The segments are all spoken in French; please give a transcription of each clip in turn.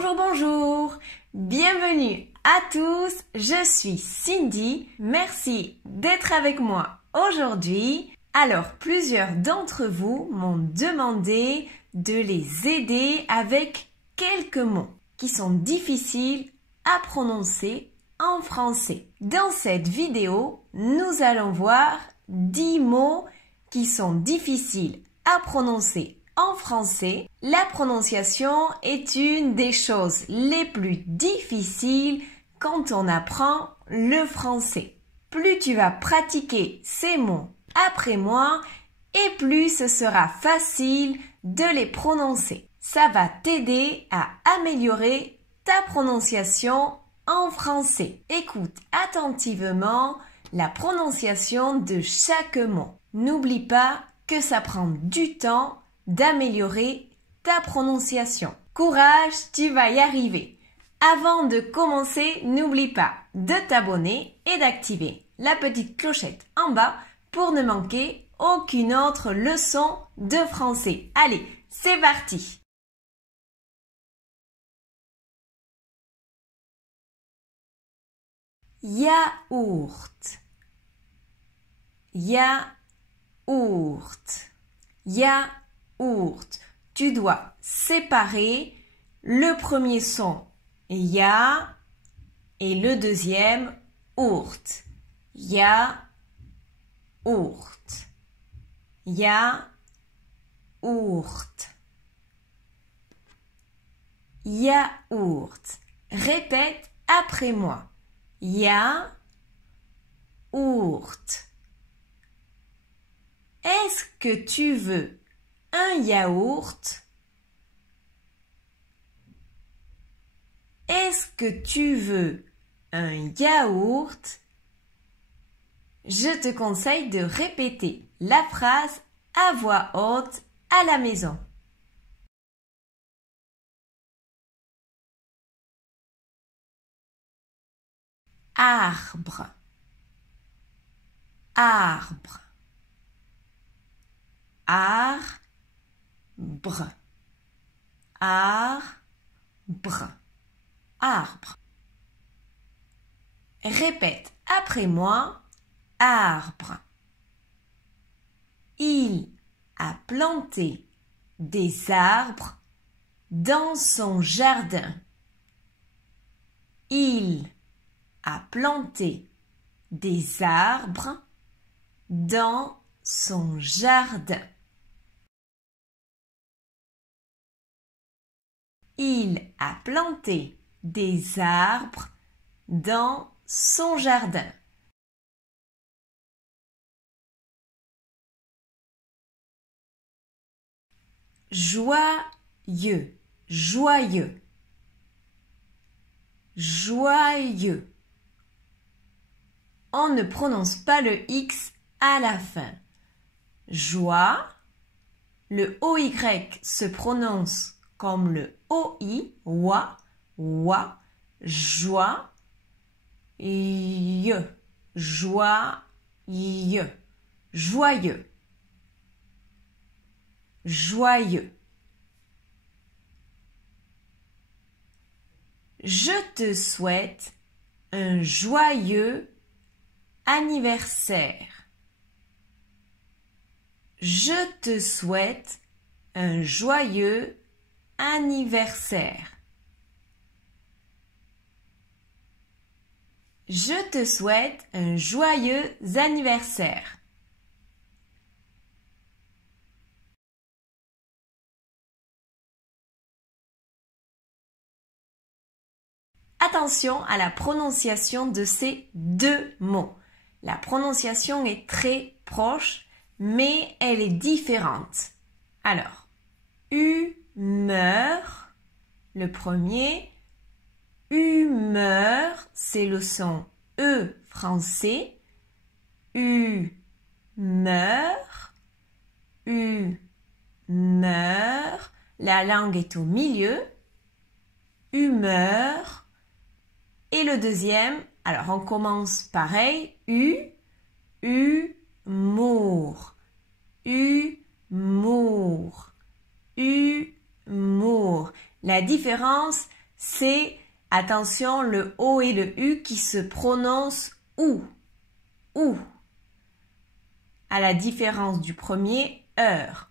Bonjour, bonjour! Bienvenue à tous, je suis Cindy. Merci d'être avec moi aujourd'hui. Alors, plusieurs d'entre vous m'ont demandé de les aider avec quelques mots qui sont difficiles à prononcer en français. Dans cette vidéo, nous allons voir 10 mots qui sont difficiles à prononcer en français. La prononciation est une des choses les plus difficiles quand on apprend le français. Plus tu vas pratiquer ces mots après moi et plus ce sera facile de les prononcer. Ça va t'aider à améliorer ta prononciation en français. Écoute attentivement la prononciation de chaque mot. N'oublie pas que ça prend du temps d'améliorer ta prononciation. Courage, tu vas y arriver. Avant de commencer, n'oublie pas de t'abonner et d'activer la petite clochette en bas pour ne manquer aucune autre leçon de français. Allez, c'est parti! Yaourt, yaourt, yaourt. Tu dois séparer le premier son ya et le deuxième ourt. Yaourt, yaourt, yaourt. Répète après moi. Yaourt. Est-ce que tu veux un yaourt? Est-ce que tu veux un yaourt? Je te conseille de répéter la phrase à voix haute à la maison. Arbre, arbre, arbre, arbre, arbre. Répète après moi, arbre. Il a planté des arbres dans son jardin. Il a planté des arbres dans son jardin. Il a planté des arbres dans son jardin. Joyeux, joyeux, joyeux. On ne prononce pas le X à la fin. Joie, le OY se prononce comme le OI, wa, joie, joyeux, joyeux, joyeux. Je te souhaite un joyeux anniversaire. Je te souhaite un joyeux anniversaire. Je te souhaite un joyeux anniversaire. Attention à la prononciation de ces deux mots. La prononciation est très proche, mais elle est différente. Alors, humeur, le premier. Humeur, c'est le son E français. Humeur, humeur. La langue est au milieu. Humeur. Et le deuxième, alors on commence pareil. Humour, humour, humour. La différence, c'est, attention, le O et le U qui se prononcent OU. OU. À la différence du premier, heure.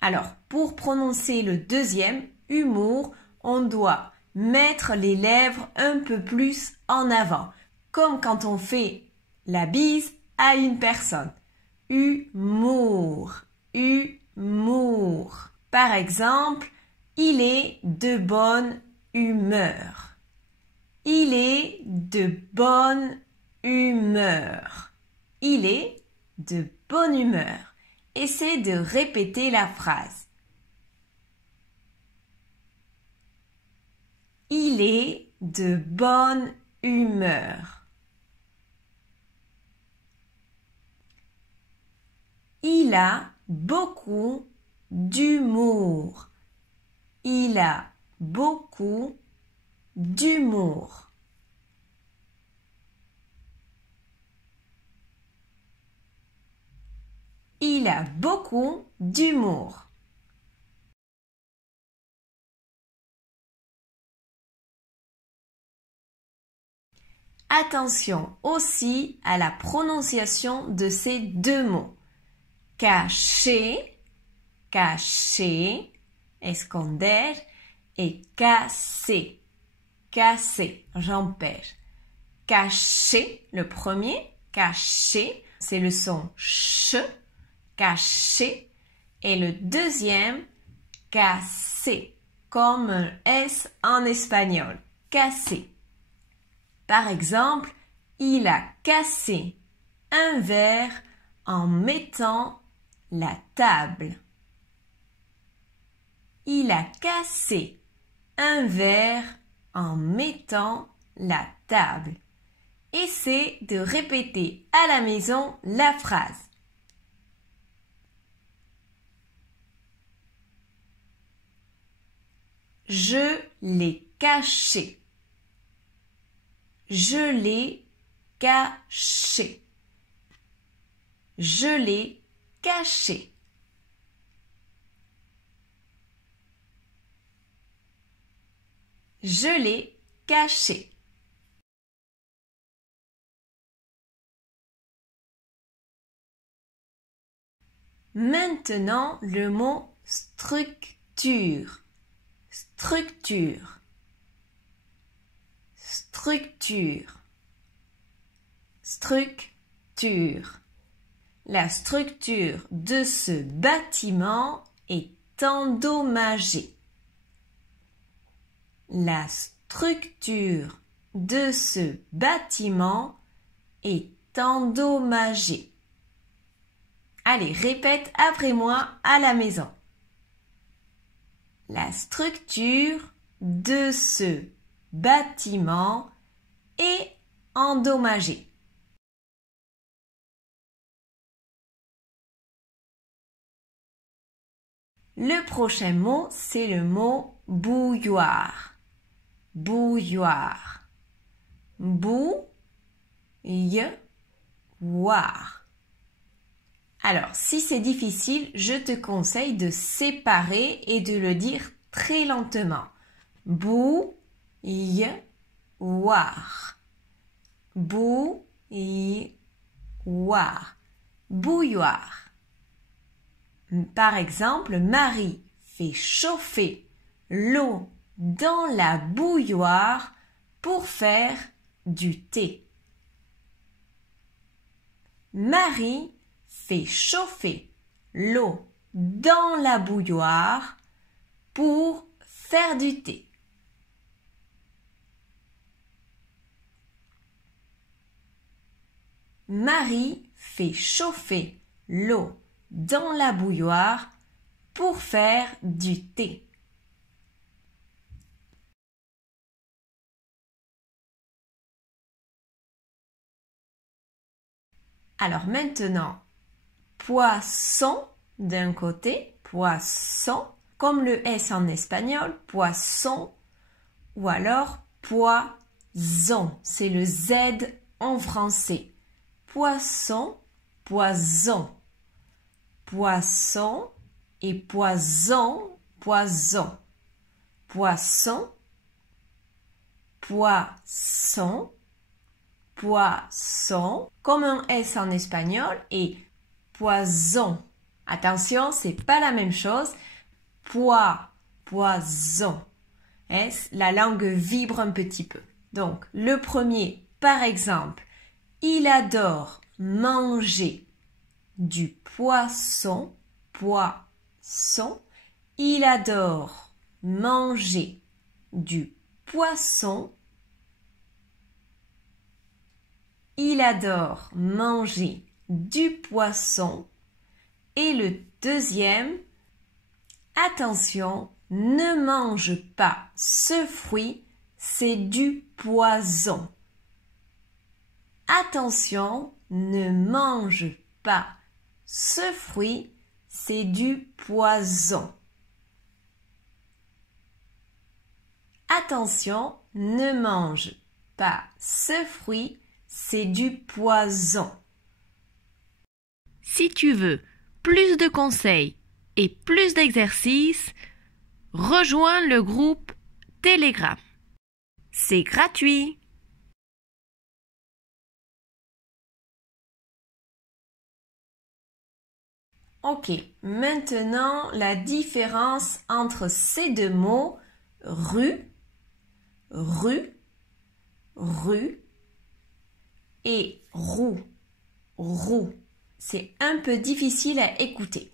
Alors, pour prononcer le deuxième, humour, on doit mettre les lèvres un peu plus en avant, comme quand on fait la bise à une personne. Humour, humour. Par exemple, il est de bonne humeur. Il est de bonne humeur. Il est de bonne humeur. Essaie de répéter la phrase. Il est de bonne humeur. Il a beaucoup d'humour. Il a beaucoup d'humour. Il a beaucoup d'humour. Attention aussi à la prononciation de ces deux mots. Cacher, cacher, esconder, et casser, casser, j'empêche. Cacher, le premier, cacher, c'est le son ch, cacher, et le deuxième, casser, comme un S en espagnol, casser. Par exemple, il a cassé un verre en mettant la table. Il a cassé un verre en mettant la table. Essaie de répéter à la maison la phrase. Je l'ai caché. Je l'ai caché. Je l'ai caché. Je l'ai caché. Maintenant, le mot structure. Structure. Structure. Structure. La structure de ce bâtiment est endommagée. La structure de ce bâtiment est endommagée. Allez, répète après moi à la maison. La structure de ce bâtiment est endommagée. Le prochain mot, c'est le mot bouilloire. Bouilloire. Bouilloire. Alors, si c'est difficile, je te conseille de séparer et de le dire très lentement. Bouilloire. Bouilloire. Bouilloire. Par exemple, Marie fait chauffer l'eau dans la bouilloire pour faire du thé. Marie fait chauffer l'eau dans la bouilloire pour faire du thé. Marie fait chauffer l'eau dans la bouilloire pour faire du thé. Alors maintenant, poisson d'un côté, poisson, comme le S en espagnol, poisson, ou alors poison, c'est le Z en français. Poisson, poison. Poisson et poison, poison. Poisson, poisson, poisson, comme un S en espagnol, et poison. Attention, c'est pas la même chose. Poison. La langue vibre un petit peu. Donc, le premier, par exemple, il adore manger du poisson, poisson. Il adore manger du poisson. Il adore manger du poisson. Et le deuxième, attention, ne mange pas ce fruit, c'est du poison. Attention, ne mange pas ce fruit, c'est du poison. Attention, ne mange pas ce fruit, c'est du poison. Si tu veux plus de conseils et plus d'exercices, rejoins le groupe Telegram. C'est gratuit. Ok, maintenant la différence entre ces deux mots, rue, rue, rue et roue, roue. C'est un peu difficile à écouter.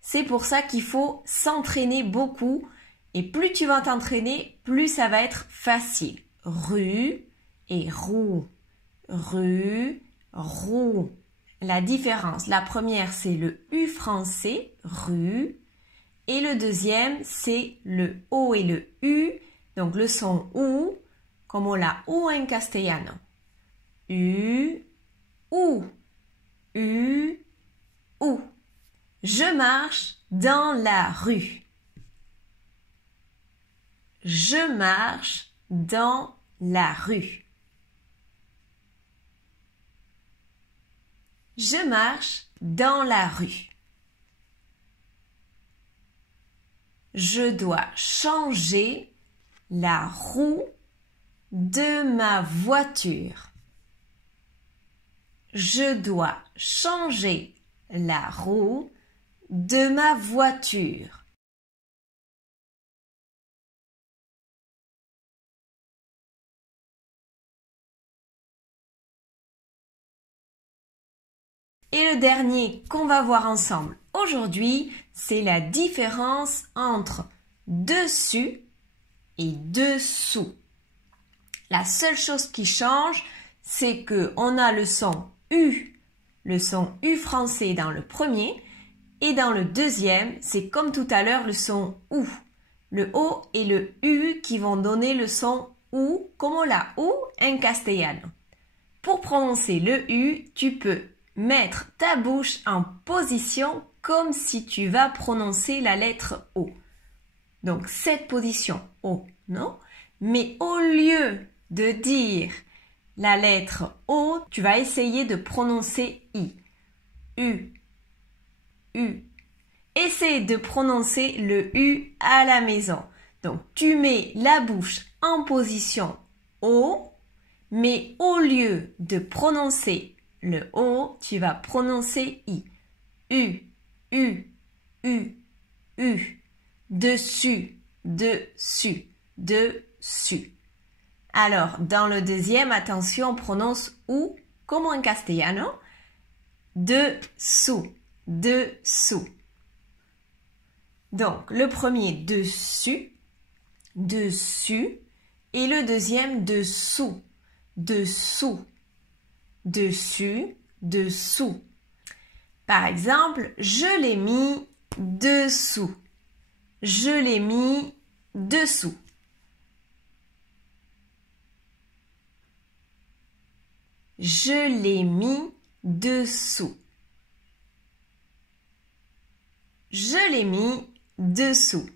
C'est pour ça qu'il faut s'entraîner beaucoup et plus tu vas t'entraîner, plus ça va être facile. Rue et roue, rue, roue. La différence, la première c'est le U français, rue, et le deuxième c'est le O et le U, donc le son OU, como la U en castellano. U, OU, U, OU. Je marche dans la rue. Je marche dans la rue. Je marche dans la rue. Je dois changer la roue de ma voiture. Je dois changer la roue de ma voiture. Et le dernier qu'on va voir ensemble aujourd'hui, c'est la différence entre dessus et dessous. La seule chose qui change, c'est que on a le son U français dans le premier, et dans le deuxième, c'est comme tout à l'heure le son OU. Le O et le U qui vont donner le son OU, como la U en castellano. Pour prononcer le U, tu peux mettre ta bouche en position comme si tu vas prononcer la lettre O. Donc cette position O, non? Mais au lieu de dire la lettre O, tu vas essayer de prononcer I. U. U. Essaie de prononcer le U à la maison. Donc tu mets la bouche en position O, mais au lieu de prononcer le O, tu vas prononcer I. U, U, U, U. Dessus, dessus, dessus. Alors, dans le deuxième, attention, on prononce OU, comme en castellano. Dessous, dessous. Donc, le premier, dessus, dessus. Et le deuxième, dessous, dessous. Dessus, dessous. Par exemple, je l'ai mis dessous. Je l'ai mis dessous. Je l'ai mis dessous. Je l'ai mis dessous.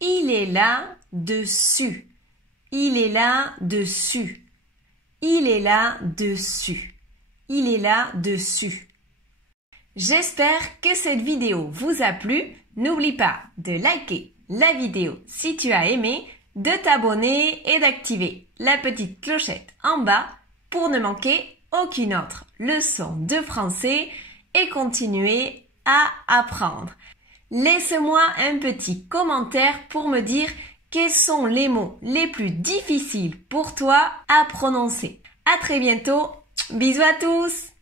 Il est là dessus. Il est là dessus. Il est là dessus. Il est là dessus. J'espère que cette vidéo vous a plu. N'oublie pas de liker la vidéo si tu as aimé, de t'abonner et d'activer la petite clochette en bas pour ne manquer aucune autre leçon de français et continuer à apprendre. Laisse-moi un petit commentaire pour me dire quels sont les mots les plus difficiles pour toi à prononcer. À très bientôt. Bisous à tous!